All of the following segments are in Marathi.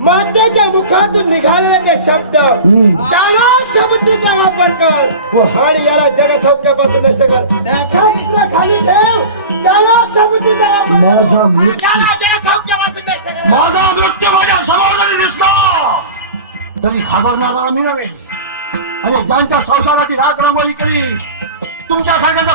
मातेच्या मुखातून निघालेले ते शब्द चाणक्य शब्दाचा वापर कर आणि याला जगसौख्यापासून नष्ट कर. शास्त्र खाली ठेव. चाणक्य शब्दाचा वापर याला जगसौख्यापासून नष्ट कर. माझा मृत्यू माझ्या समोर जरी दिसला तरी घाबरणारा मी नव्हे आणि ज्यांच्या संसाराची राख रंगोळी करी तुमच्यासारख्याचा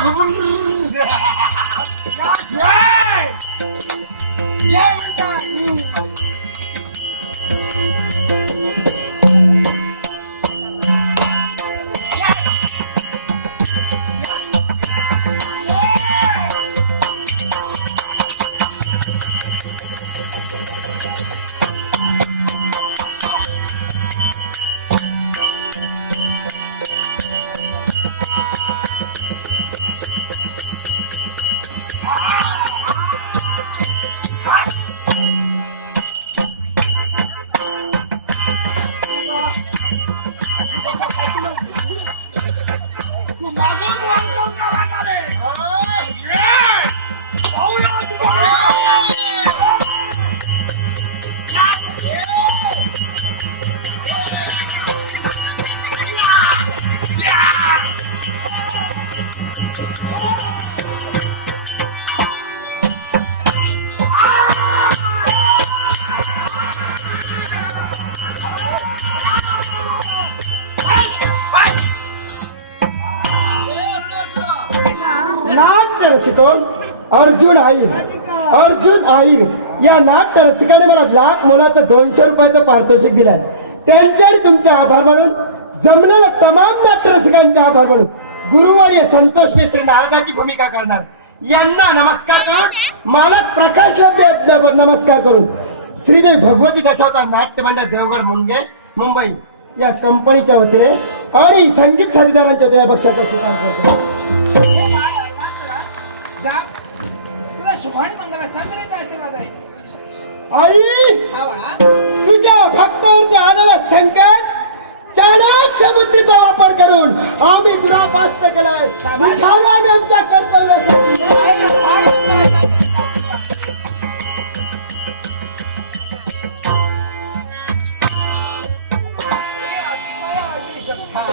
अर्जुन आईर या नाट्य रसिकाने मला लाख मोलाचं 200 रुपयाचं पारितोषिक दिलाय. त्यांच्याकडे तुमचे आभार मानून जमलेल्या तमाम नाट्यरसिकांचा आभार मानून गुरुवर्य संतोष मिश्र नारदाची भूमिका करणार यांना नमस्कार करून मालक प्रकाश लब्धे नमस्कार करून श्रीदेवी भगवती दशावतार नाट्य मंडळ देवगड मुंगे मुंबई या कंपनीच्या वतीने आणि संगीत साथीदारांच्या वतीने पक्षाचा स्वीकार करतो. तुला शुभाणी मंगला संग्रहित आशीर्वाद आहे. आई हा बाळा. तुझ्या भक्तावरती आलेलं संकट चाणक्य बुद्धीचा वापर करून आम्ही तुला पास्त केलाय. झालं आम्ही आमच्या कर्तव्यासाठी. हा.